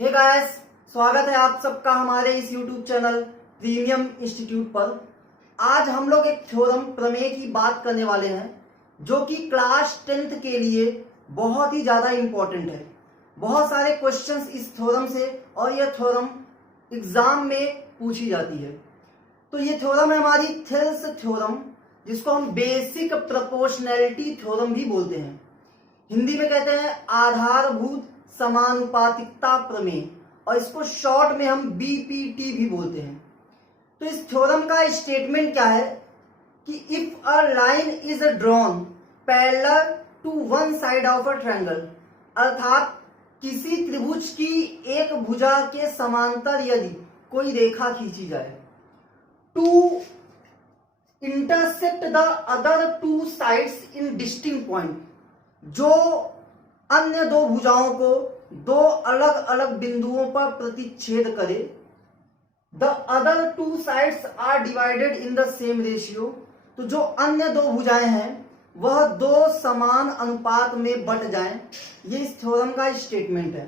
Hey guys, स्वागत है आप सबका हमारे इस YouTube चैनल प्रीमियम इंस्टीट्यूट पर। आज हम लोग एक थ्योरम प्रमेय की बात करने वाले हैं जो कि क्लास 10th के लिए बहुत ही ज्यादा इंपॉर्टेंट है। बहुत सारे क्वेश्चंस इस थ्योरम से और यह थ्योरम एग्जाम में पूछी जाती है। तो ये थ्योरम है हमारी थेल्स थ्योरम, जिसको हम बेसिक प्रोपोर्शनैलिटी थ्योरम भी बोलते हैं। हिंदी में कहते हैं आधारभूत समानुपातिकता प्रमेय, और इसको शॉर्ट में हम बीपीटी भी बोलते हैं। तो इस थ्योरम का स्टेटमेंट क्या है कि if a line is drawn parallel to one side of a triangle, अर्थात किसी त्रिभुज की एक भुजा के समांतर यदि कोई रेखा खींची जाए to intersect the other two sides in distinct point, जो अन्य दो भुजाओं को दो अलग अलग बिंदुओं पर प्रतिच्छेद करे। The other two sides are divided in the same ratio, तो जो अन्य दो भुजाएं हैं वह दो समान अनुपात में बट जाएं। ये इस थ्योरम का स्टेटमेंट है।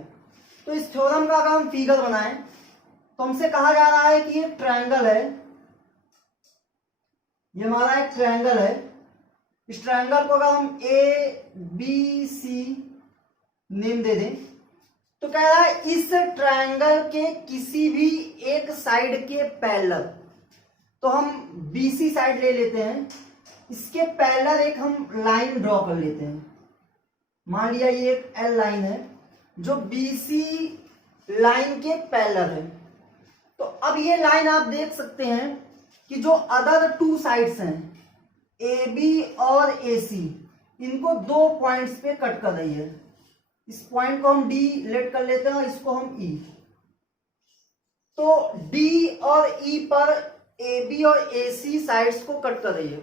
तो इस थ्योरम का अगर हम फिगर बनाएं तो हमसे कहा जा रहा है कि ये ट्रायंगल है, ये हमारा एक ट्रायंगल है। इस ट्रायंगल को अगर हम ए बी सी नेम दे दें तो कह रहा है इस ट्रायंगल के किसी भी एक साइड के पैरेलल, तो हम बीसी साइड ले लेते हैं, इसके पैरेलल एक हम लाइन ड्रॉ कर लेते हैं। मान लिया ये एक एल लाइन है जो बीसी लाइन के पैरेलल है। तो अब ये लाइन आप देख सकते हैं कि जो अदर टू साइड्स हैं ए बी और ए सी, इनको दो पॉइंट्स पे कट कर रही है। इस पॉइंट को हम डी लेट कर लेते हैं और इसको हम ई। तो डी और ई पर ए बी और ए सी साइड्स को कट कर रही है।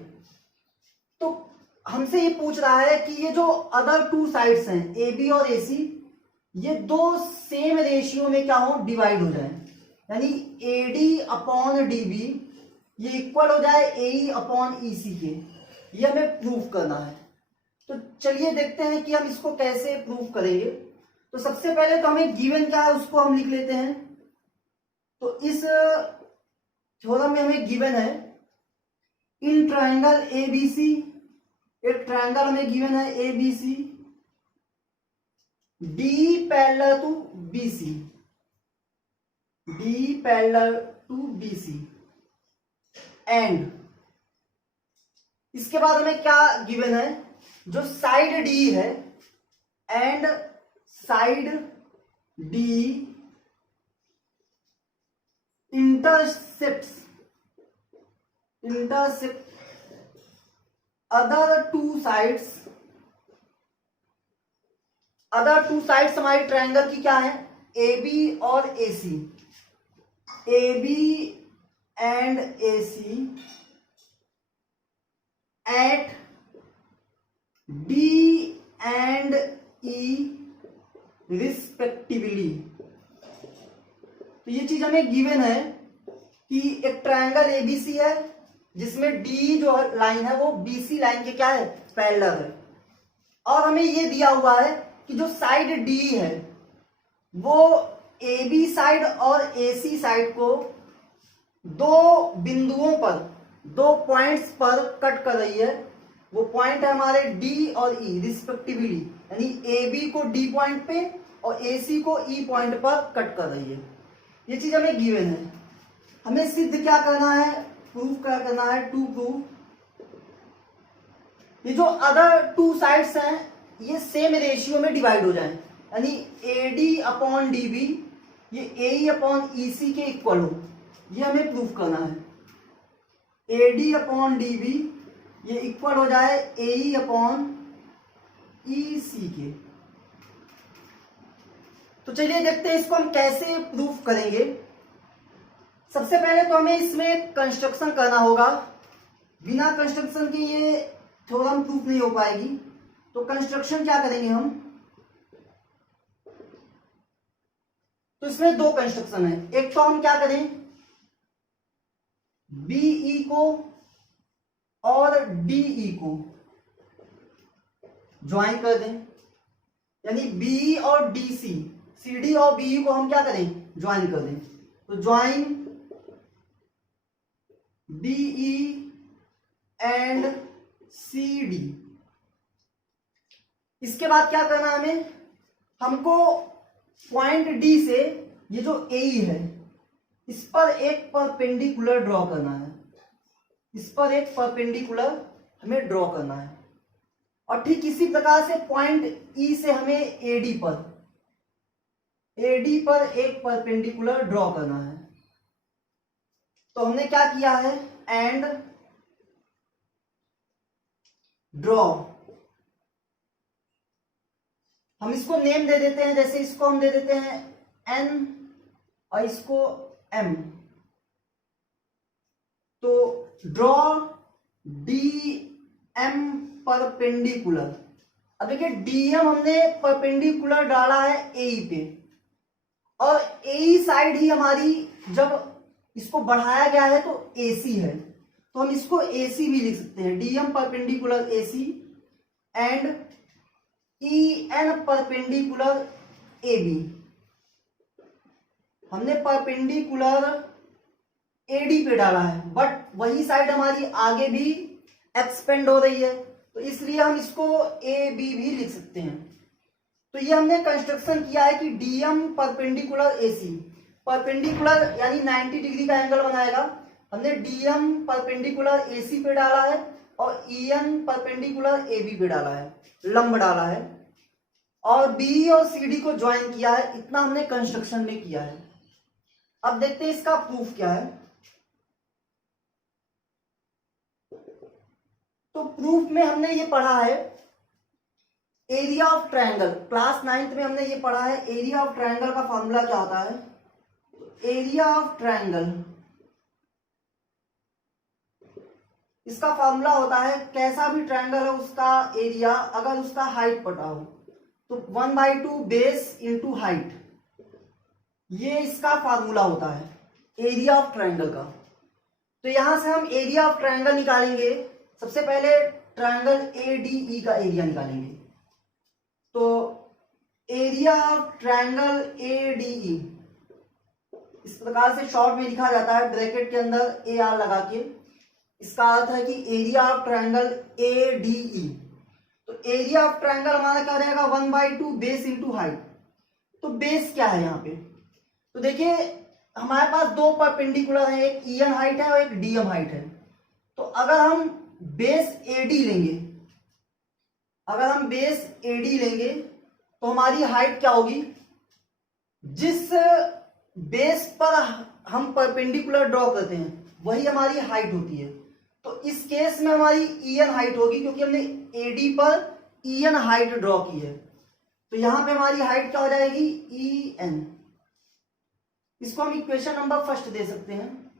तो हमसे ये पूछ रहा है कि ये जो अदर टू साइड्स हैं ए बी और ए सी, ये दो सेम रेशियो में क्या हो, डिवाइड हो जाए, यानी A D upon D B ये इक्वल हो जाए ए ई अपॉन ई सी के। ये हमें प्रूव करना है। तो चलिए देखते हैं कि हम इसको कैसे प्रूव करेंगे। तो सबसे पहले तो हमें गिवन क्या है उसको हम लिख लेते हैं। तो इस थ्योरम में हमें गिवन है इन ट्रायंगल ए बी सी, एक ट्रायंगल हमें गिवन है A B C, D parallel to B C, D parallel to B C, and इसके बाद हमें क्या गिवन है, जो साइड डी है and side D intersect other two sides. Other two sides हमारी ट्रायंगल की क्या है, ए बी और A C, A B and A C at D and E respectively. तो ये चीज हमें गिवन है कि एक ट्रायंगल एबीसी है जिसमें डी जो लाइन है वो बीसी लाइन के क्या है, पैरेलल है। और हमें ये दिया हुआ है कि जो साइड डी है वो ए बी साइड और ए सी साइड को दो बिंदुओं पर, दो पॉइंट्स पर कट कर रही है। वो पॉइंट है हमारे डी और ई रिस्पेक्टिवली, यानी ए बी को डी पॉइंट पे और ए सी को ई पॉइंट पर कट कर रही है। ये चीज हमें गिवन है। हमें सिद्ध क्या करना है, प्रूफ क्या करना है, टू प्रूव ये जो अदर टू साइड्स हैं ये सेम रेशियो में डिवाइड हो जाएं, यानी A D upon D B ये ए ई अपॉन ई सी के इक्वल हो। ये हमें प्रूफ करना है। A D upon D B ये इक्वल हो जाए ए ई अपॉन ई सी के। तो चलिए देखते हैं इसको हम कैसे प्रूफ करेंगे। सबसे पहले तो हमें इसमें कंस्ट्रक्शन करना होगा। बिना कंस्ट्रक्शन के ये थ्योरम प्रूफ नहीं हो पाएगी। तो कंस्ट्रक्शन क्या करेंगे हम, तो इसमें दो कंस्ट्रक्शन है। एक तो हम क्या करें, बीई को और डीई को ज्वाइन कर दें, यानी बी और डी सी सी डी और बी को हम क्या करें, ज्वाइन कर दें। तो join B E and C D. इसके बाद क्या करना है हमें, हमको पॉइंट डी से ये जो ए है इस पर एक परपेंडिकुलर ड्रॉ करना है, इस पर एक परपेंडिकुलर हमें ड्रॉ करना है। और ठीक इसी प्रकार से पॉइंट ई से हमें एडी पर एक परपेंडिकुलर ड्रॉ करना है। तो हमने क्या किया है, एंड ड्रॉ। हम इसको नेम दे देते हैं, जैसे इसको हम दे देते हैं एन और इसको एम। तो ड्रॉ डी एम परपेंडिकुलर। अब देखिए डीएम हमने परपेंडिकुलर डाला है ए पे, और ए साइड ही हमारी जब इसको बढ़ाया गया है तो एसी है, तो हम इसको एसी भी लिख सकते हैं, DM perpendicular AC and E N perpendicular A B. हमने परपेंडिकुलर एडी पे डाला है, बट वही साइड हमारी आगे भी एक्सपेंड हो रही है, तो इसलिए हम इसको ए बी भी लिख सकते हैं। तो ये हमने कंस्ट्रक्शन किया है कि डीएम परपेंडिकुलर एसी, परपेंडिकुलर यानी 90 डिग्री का एंगल बनाएगा। हमने डीएम परपेंडिकुलर एसी पे डाला है और ईएन परपेंडिकुलर एबी पे डाला है, लंब डाला है, और बी और सी डी को ज्वाइन किया है। इतना हमने कंस्ट्रक्शन में किया है। अब देखते हैं इसका प्रूफ क्या है। तो प्रूफ में हमने ये पढ़ा है area of triangle, class 9th में हमने ये पढ़ा है एरिया ऑफ ट्रायंगल का फॉर्मूला क्या होता है। एरिया ऑफ ट्रायंगल, इसका फॉर्मूला होता है कैसा भी ट्रायंगल है उसका एरिया अगर उसका हाइट पता हो तो 1/2 बेस इंटू हाइट, ये इसका फार्मूला होता है एरिया ऑफ ट्रायंगल का। तो यहां से हम एरिया ऑफ ट्रायंगल निकालेंगे। सबसे पहले ट्रायंगल एडीई का एरिया निकालेंगे। तो एरिया ऑफ ट्रायंगल एडीई इस प्रकार से शॉर्ट में लिखा जाता है, ब्रैकेट के अंदर ए आर लगा के। इसका अर्थ है कि एरिया ऑफ ट्रायंगल एडीई। तो एरिया ऑफ ट्रायंगल हमारा क्या रहेगा, 1/2 बेस इंटू हाइट। तो बेस क्या है यहाँ पे, तो देखिए हमारे पास दो परपेंडिकुलर है, एक ईएन हाइट है और एक डीएम हाइट है। तो अगर हम बेस एडी लेंगे, अगर हम बेस एडी लेंगे तो हमारी हाइट क्या होगी, जिस बेस पर हम परपेंडिकुलर ड्रॉ करते हैं वही हमारी हाइट होती है। तो इस केस में हमारी ईएन हाइट होगी क्योंकि हमने एडी पर ईएन हाइट ड्रॉ की है। तो यहां पे हमारी हाइट क्या हो जाएगी, ई एन। इसको हम इक्वेशन नंबर फर्स्ट दे सकते हैं।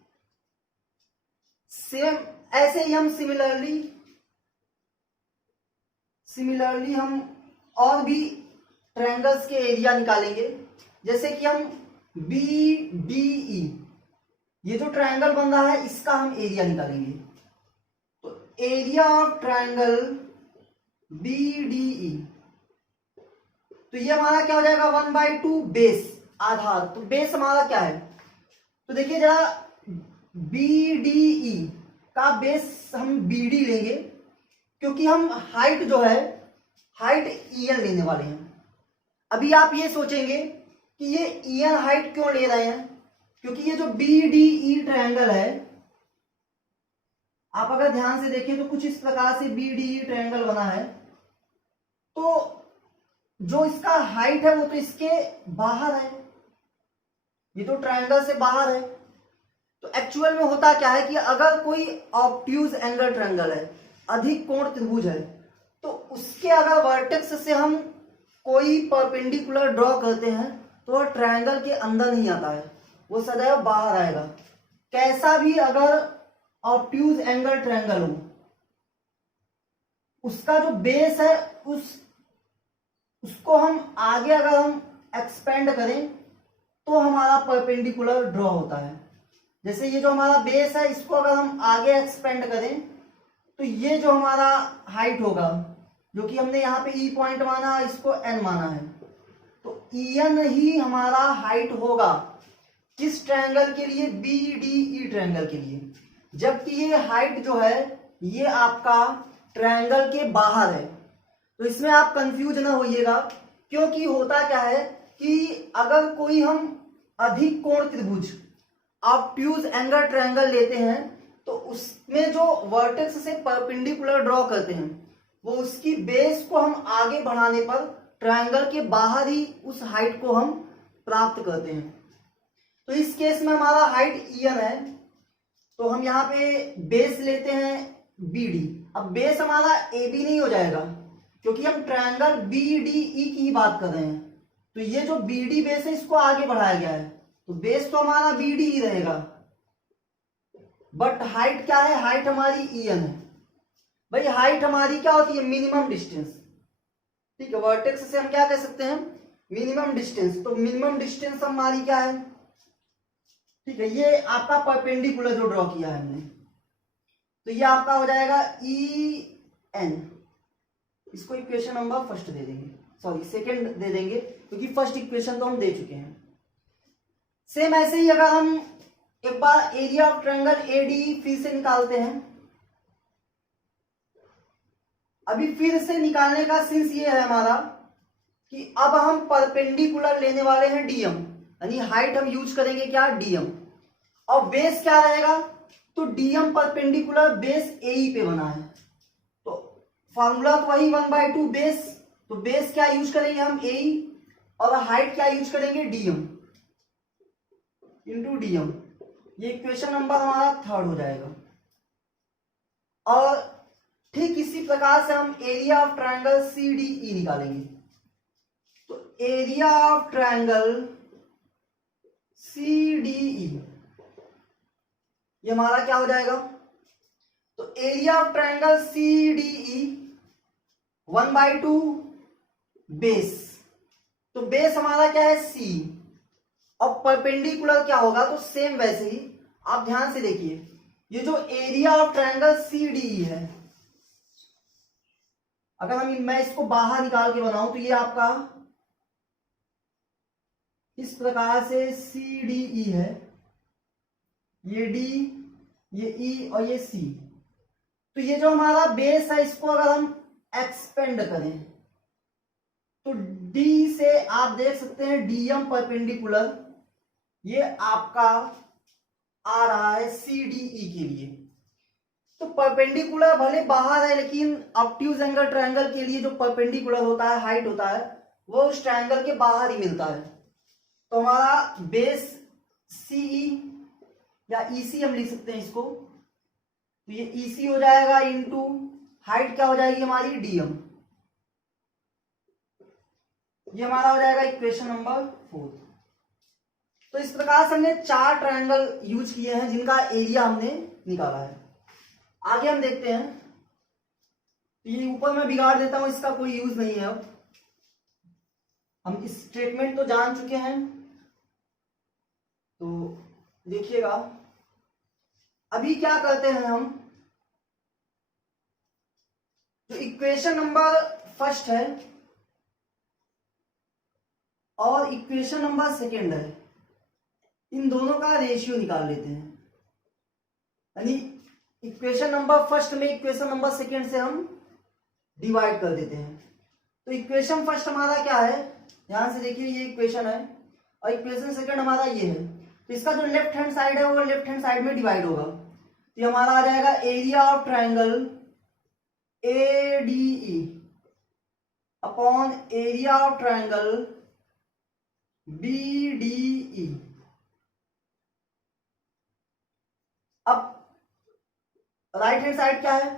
सेम ऐसे ही हम सिमिलरली हम और भी ट्रायंगल्स के एरिया निकालेंगे। जैसे कि हम बी डी ई, ये जो ट्रायंगल बन रहा है इसका हम एरिया निकालेंगे। तो area of triangle B D E, तो ये हमारा क्या हो जाएगा, 1/2 बेस आधार। तो बेस हमारा क्या है, तो देखिए जरा बी डी ई का बेस हम बी डी लेंगे क्योंकि हम हाइट जो है हाइट ईएन लेने वाले हैं। अभी आप ये सोचेंगे कि ये ईएन हाइट क्यों ले रहे हैं, क्योंकि ये जो बी डी ई ट्रायंगल है, आप अगर ध्यान से देखें तो कुछ इस प्रकार से बी डी ई ट्रायंगल बना है। तो जो इसका हाइट है वो तो इसके बाहर है, ये तो ट्रायंगल से बाहर है। तो एक्चुअल में होता क्या है कि अगर कोई ऑब्ट्यूज एंगल ट्रायंगल है, अधिक कोण त्रिभुज है, तो उसके अगर वर्टेक्स से हम कोई परपेंडिकुलर ड्रॉ करते हैं तो वह ट्रायंगल के अंदर नहीं आता है, वो सदैव बाहर आएगा। कैसा भी अगर ऑब्ट्यूज एंगल ट्रायंगल हो, उसका जो बेस है उसको हम आगे अगर हम एक्सपेंड करें तो हमारा परपेंडिकुलर ड्रॉ होता है। जैसे ये जो हमारा बेस है इसको अगर हम आगे एक्सपेंड करें तो ये जो हमारा हाइट होगा, जो कि हमने यहाँ पे ई पॉइंट माना, इसको एन माना है, तो EN ही हमारा हाइट होगा किस ट्रायंगल के लिए, BDE ट्रायंगल के लिए, जबकि ये हाइट जो है ये आपका ट्रायंगल के बाहर है। तो इसमें आप कंफ्यूज ना होइएगा, क्योंकि होता क्या है कि अगर कोई हम अधिक कोण त्रिभुज ऑब्ट्यूज एंगल ट्रायंगल लेते हैं तो उसमें जो वर्टेक्स से परपेंडिकुलर ड्रॉ करते हैं वो उसकी बेस को हम आगे बढ़ाने पर ट्रायंगल के बाहर ही उस हाइट को हम प्राप्त करते हैं। तो इस केस में हमारा हाइट EN है, तो हम यहाँ पे बेस लेते हैं BD। अब बेस हमारा AB नहीं हो जाएगा क्योंकि हम ट्रायंगल BDE की ही बात कर रहे हैं, तो ये जो BD बेस है इसको आगे बढ़ाया गया है, तो बेस तो हमारा BD ही रहेगा, बट हाइट क्या है, हाइट हमारी EN है। भाई हाइट हमारी क्या होती है, मिनिमम डिस्टेंस, ठीक है, वर्टेक्स से हम क्या कह सकते हैं, मिनिमम डिस्टेंस। तो मिनिमम डिस्टेंस हमारी क्या है, ठीक है, ये आपका परपेंडिकुलर जो ड्रॉ किया है हमने, तो ये आपका हो जाएगा EN। इसको इक्वेशन नंबर फर्स्ट दे देंगे, सॉरी सेकंड दे देंगे, क्योंकि फर्स्ट इक्वेशन तो हम दे चुके हैं। सेम ऐसे ही अगर हम एक बार एरिया ऑफ ट्रायंगल AD फिर से निकालते हैं, अभी फिर से निकालने का सिंस ये है हमारा कि अब हम परपेंडिकुलर लेने वाले हैं DM, यानी हाइट हम यूज करेंगे क्या, DM, और बेस क्या रहेगा, तो DM परपेंडिकुलर बेस AE पे बना है, तो फॉर्मूला तो वही 1/2 बेस, तो बेस क्या यूज करेंगे हम AE, और हाइट क्या यूज करेंगे DM इंटू DM। ये इक्वेशन नंबर हमारा थर्ड हो जाएगा। और ठीक इसी प्रकार से हम एरिया ऑफ ट्रायंगल CDE निकालेंगे, तो एरिया ऑफ ट्रायंगल CDE ये हमारा क्या हो जाएगा, तो area of triangle CDE 1/2 base, तो बेस हमारा क्या है C, और परपेंडिकुलर क्या होगा, तो सेम वैसे ही आप ध्यान से देखिए, ये जो एरिया ऑफ ट्रायंगल CDE है, अगर मैं इसको बाहर निकाल के बनाऊं तो ये आपका इस प्रकार से CDE है, ये D, ये E और ये C। तो ये जो हमारा बेस है इसको अगर हम एक्सपेंड करें तो D से आप देख सकते हैं DM परपेंडिकुलर ये आपका आ रहा है CDE के लिए। तो परपेंडिकुलर भले बाहर है लेकिन ऑब्ट्यूज एंगल ट्रायंगल के लिए जो परपेंडिकुलर होता है, हाइट होता है, वो उस ट्रायंगल के बाहर ही मिलता है। तो हमारा बेस CE या EC हम लिख सकते हैं इसको, तो ये EC हो जाएगा इंटू हाइट क्या हो जाएगी हमारी DM। ये हमारा हो जाएगा इक्वेशन नंबर 4। तो इस प्रकार से हमने 4 ट्रायंगल यूज किए हैं जिनका एरिया हमने निकाला है। आगे हम देखते हैं, ये ऊपर मैं बिगाड़ देता हूं, इसका कोई यूज नहीं है। अब हम इस स्टेटमेंट तो जान चुके हैं, तो देखिएगा अभी क्या करते हैं हम, जो इक्वेशन नंबर फर्स्ट है और इक्वेशन नंबर सेकेंड है, इन दोनों का रेशियो निकाल लेते हैं, यानी इक्वेशन नंबर फर्स्ट में इक्वेशन नंबर सेकेंड से हम डिवाइड कर देते हैं। तो इक्वेशन फर्स्ट हमारा क्या है, ध्यान से देखिए, ये इक्वेशन है और इक्वेशन सेकेंड हमारा ये है, तो इसका जो लेफ्ट हैंड साइड है वो लेफ्ट हैंड साइड में डिवाइड होगा, तो ये हमारा आ जाएगा area of triangle ADE upon area of triangle BDE। अब राइट हैंड साइड क्या है,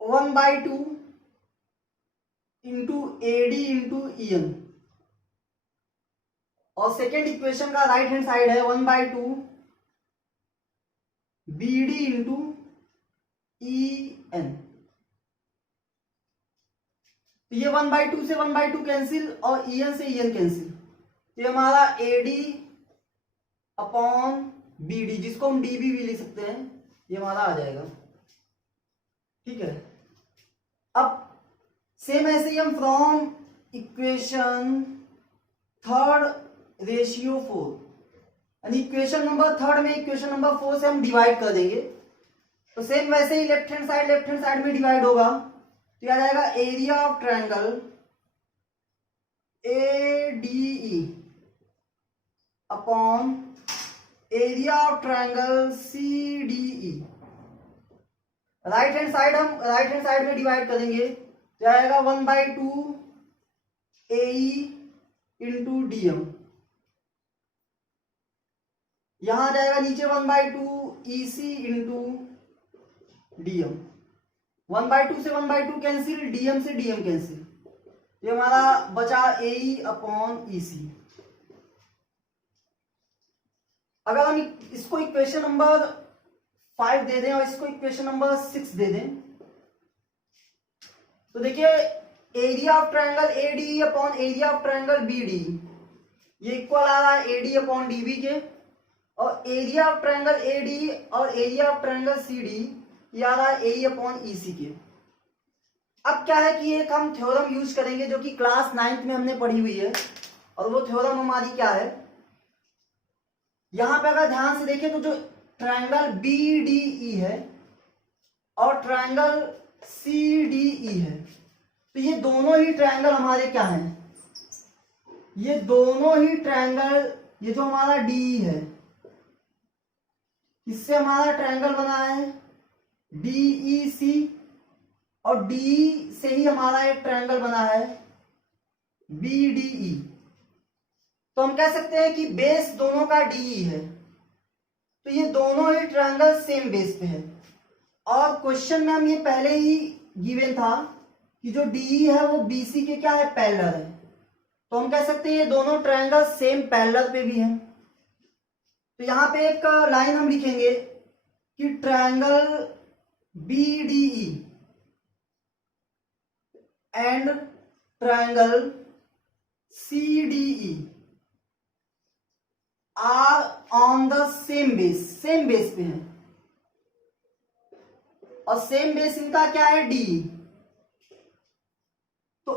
1/2 इंटू AD इंटू EN, और सेकेंड इक्वेशन का राइट हैंड साइड है 1/2 BD इंटू EN। तो ये 1/2 से 1/2 कैंसिल और EN से EN कैंसिल, तो ये हमारा AD अपॉन BD, जिसको हम DB भी लिख सकते हैं, ये हमारा आ जाएगा। ठीक है, अब सेम ऐसे ही हम फ्रॉम इक्वेशन थर्ड रेशियो 4, यानी इक्वेशन नंबर थर्ड में इक्वेशन नंबर 4 से हम डिवाइड कर देंगे। तो सेम वैसे ही लेफ्ट हैंड साइड में डिवाइड होगा, तो आ जाएगा area of triangle ADE upon area of triangle CDE। Right hand side में डिवाइड करेंगे, तो आएगा 1/2 AE इंटू DM। यहां आ जाएगा नीचे 1/2 EC इंटू DM। 1/2 से 1/2 कैंसिल, DM से DM कैंसिल, ये हमारा बचा AE अपॉन EC। अगर हम इसको इक्वेशन नंबर 5 दे दें और इसको इक्वेशन नंबर 6 दे दें, तो देखिए area of triangle ADE upon area of triangle BDE ये इक्वल आ रहा है AD अपॉन DB के, और एरिया ऑफ ट्रायंगल ADE और एरिया ऑफ ट्रायंगल CDE ये आ रहा है AE अपॉन EC के। अब क्या है कि एक हम थ्योरम यूज करेंगे जो कि क्लास 9th में हमने पढ़ी हुई है, और वो थ्योरम हमारी क्या है, यहां पे अगर ध्यान से देखें तो जो ट्रायंगल BDE है और ट्रायंगल CDE है, तो ये दोनों ही ट्रायंगल हमारे क्या हैं, ये दोनों ही ट्रायंगल, ये जो हमारा DE है इससे हमारा ट्रायंगल बना है DEC, और DE से ही हमारा एक ट्रायंगल बना है BDE। तो हम कह सकते हैं कि बेस दोनों का DE है, तो ये दोनों ही ट्रायंगल सेम बेस पे है। और क्वेश्चन में हम ये पहले ही गिवन था कि जो DE है वो BC के क्या है, पैरेलल है, तो हम कह सकते हैं ये दोनों ट्रायंगल सेम पैरेलल पे भी हैं। तो यहां पे एक लाइन हम लिखेंगे कि triangle BDE and triangle CDE are on the same base पे है, और सेम बेस इनका क्या है, DE। तो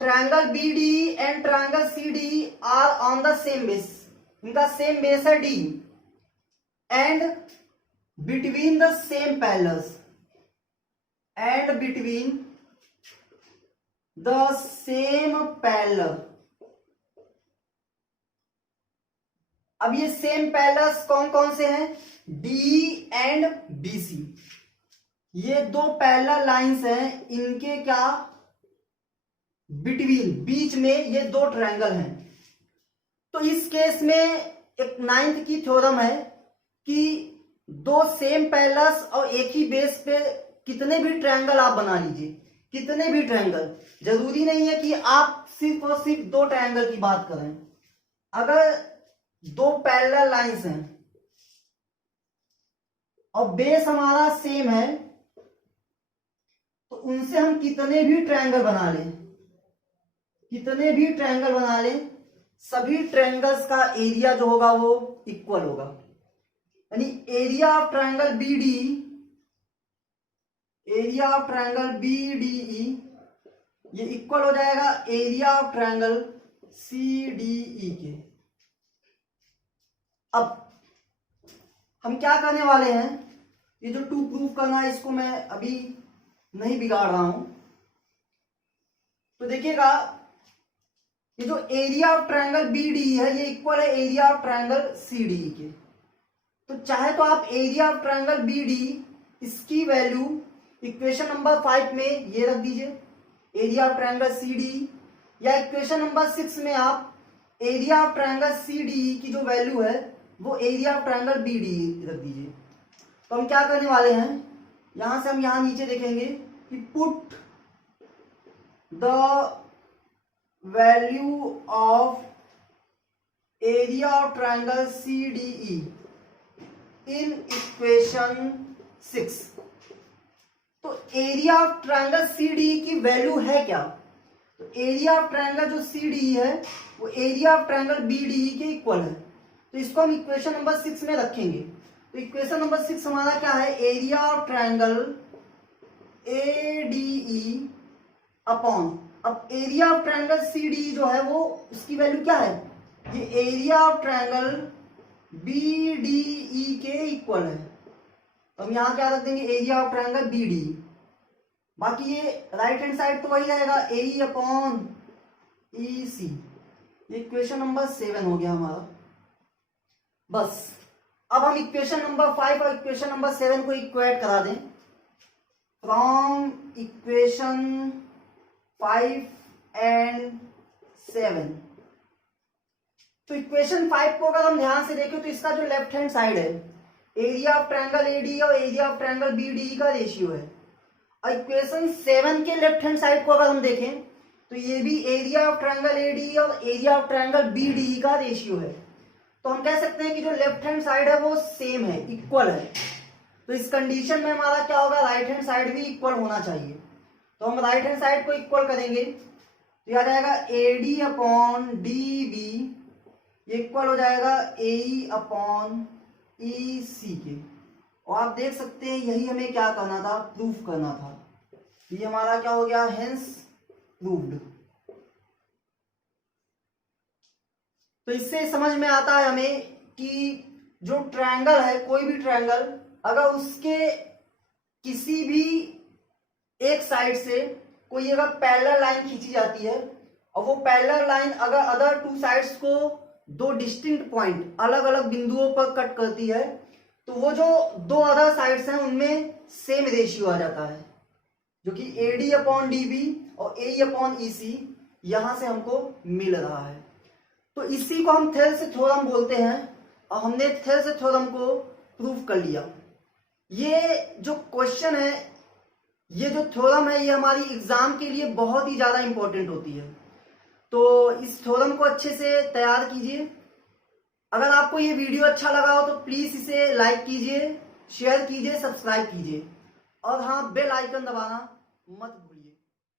triangle BDE and triangle CDE are on the same base, इनका सेम बेस है DE, and between the same parallels, and between the same parallel. अब ये सेम पैरेलल्स कौन कौन से हैं, DE एंड BC, ये दो पैरेलल लाइंस हैं, इनके क्या बिटवीन, बीच में ये दो ट्रायंगल हैं। तो इस केस में एक 9th की थ्योरम है कि दो सेम पैरेलल्स और एक ही बेस पे कितने भी ट्रायंगल आप बना लीजिए, कितने भी ट्रायंगल, जरूरी नहीं है कि आप सिर्फ और सिर्फ दो ट्रायंगल की बात करें। अगर दो पैरेलल लाइंस हैं और बेस हमारा सेम है, तो उनसे हम कितने भी ट्रायंगल बना लें, कितने भी ट्रायंगल बना लें, सभी ट्रायंगल्स का एरिया जो होगा वो इक्वल होगा। यानी area of triangle BDE, area of triangle BDE ये इक्वल हो जाएगा एरिया ऑफ ट्रायंगल CDE के। अब हम क्या करने वाले हैं, ये जो 2 प्रूव करना है इसको मैं अभी नहीं बिगाड़ रहा हूं। तो देखिएगा ये जो एरिया ऑफ ट्रायंगल BDE है ये इक्वल है एरिया ऑफ ट्रायंगल CDE के। तो चाहे तो आप एरिया ऑफ ट्रायंगल BDE इसकी वैल्यू इक्वेशन नंबर 5 में ये रख दीजिए एरिया ऑफ ट्रायंगल CDE, या इक्वेशन नंबर 6 में आप एरिया ऑफ ट्रायंगल CDE की जो वैल्यू है वो एरिया ऑफ ट्रायंगल BDE रख दीजिए। तो हम क्या करने वाले हैं, यहां से हम यहां नीचे देखेंगे कि put the value of area of triangle CDE in equation 6। तो एरिया ऑफ ट्रायंगल CDE की वैल्यू है क्या, तो एरिया ऑफ ट्रायंगल जो CDE है वो एरिया ऑफ ट्रायंगल BDE के इक्वल है। तो इसको हम इक्वेशन नंबर 6 में रखेंगे। तो इक्वेशन नंबर 6 हमारा क्या है, area of triangle ADE upon अब area of triangle C D जो है वो उसकी वैल्यू क्या है, ये area of triangle B D E के इक्वल है। तो हम यहां क्या रख देंगे, area of triangle B D. बाकी ये राइट हैंड साइड तो वही रहेगा, ए अपॉन ई सी। ये इक्वेशन नंबर 7 हो गया हमारा। बस अब हम इक्वेशन नंबर 5 और इक्वेशन नंबर 7 को इक्वेट करा दें। फ्रॉम इक्वेशन 5 एंड 7, तो इक्वेशन 5 को अगर हम ध्यान से देखें तो इसका जो लेफ्ट हैंड साइड है, एरिया ऑफ ट्रायंगल एडी और एरिया ऑफ ट्रायंगल बीडी का रेशियो है। और इक्वेशन 7 के लेफ्ट हैंड साइड को अगर हम देखें तो ये भी एरिया ऑफ ट्रायंगल एडी और एरिया ऑफ ट्रायंगल बीडी का रेशियो है। तो हम कह सकते हैं कि जो लेफ्ट हैंड साइड है वो सेम है, इक्वल है। तो इस कंडीशन में हमारा क्या होगा, राइट हैंड साइड भी इक्वल होना चाहिए। तो हम राइट हैंड साइड को इक्वल करेंगे तो यह आ जाएगा एडी अपॉन डी बी, ये इक्वल हो जाएगा ए अपॉन ई सी के। और आप देख सकते हैं यही हमें क्या करना था, प्रूफ करना था। ये हमारा क्या हो गया, हेंस प्रूव्ड। तो इससे समझ में आता है हमें कि जो ट्रायंगल है, कोई भी ट्रायंगल अगर उसके किसी भी एक साइड से कोई अगर पैरेलल लाइन खींची जाती है और वो पैरेलल लाइन अगर अदर टू साइड्स को दो डिस्टिंक्ट पॉइंट अलग अलग बिंदुओं पर कट करती है, तो वो जो दो अदर साइड्स हैं उनमें सेम रेशियो आ जाता है, जो कि एडी अपॉन डी बी और ए अपॉन ई सी यहां से हमको मिल रहा है। तो इसी को हम थेल्स थ्योरम बोलते हैं और हमने थेल्स थ्योरम को प्रूफ कर लिया। ये जो क्वेश्चन है, ये जो थ्योरम है, ये हमारी एग्जाम के लिए बहुत ही ज्यादा इंपॉर्टेंट होती है। तो इस थ्योरम को अच्छे से तैयार कीजिए। अगर आपको ये वीडियो अच्छा लगा हो तो प्लीज इसे लाइक कीजिए, शेयर कीजिए, सब्सक्राइब कीजिए और हाँ, बेल आइकन दबाना मत भूलिए।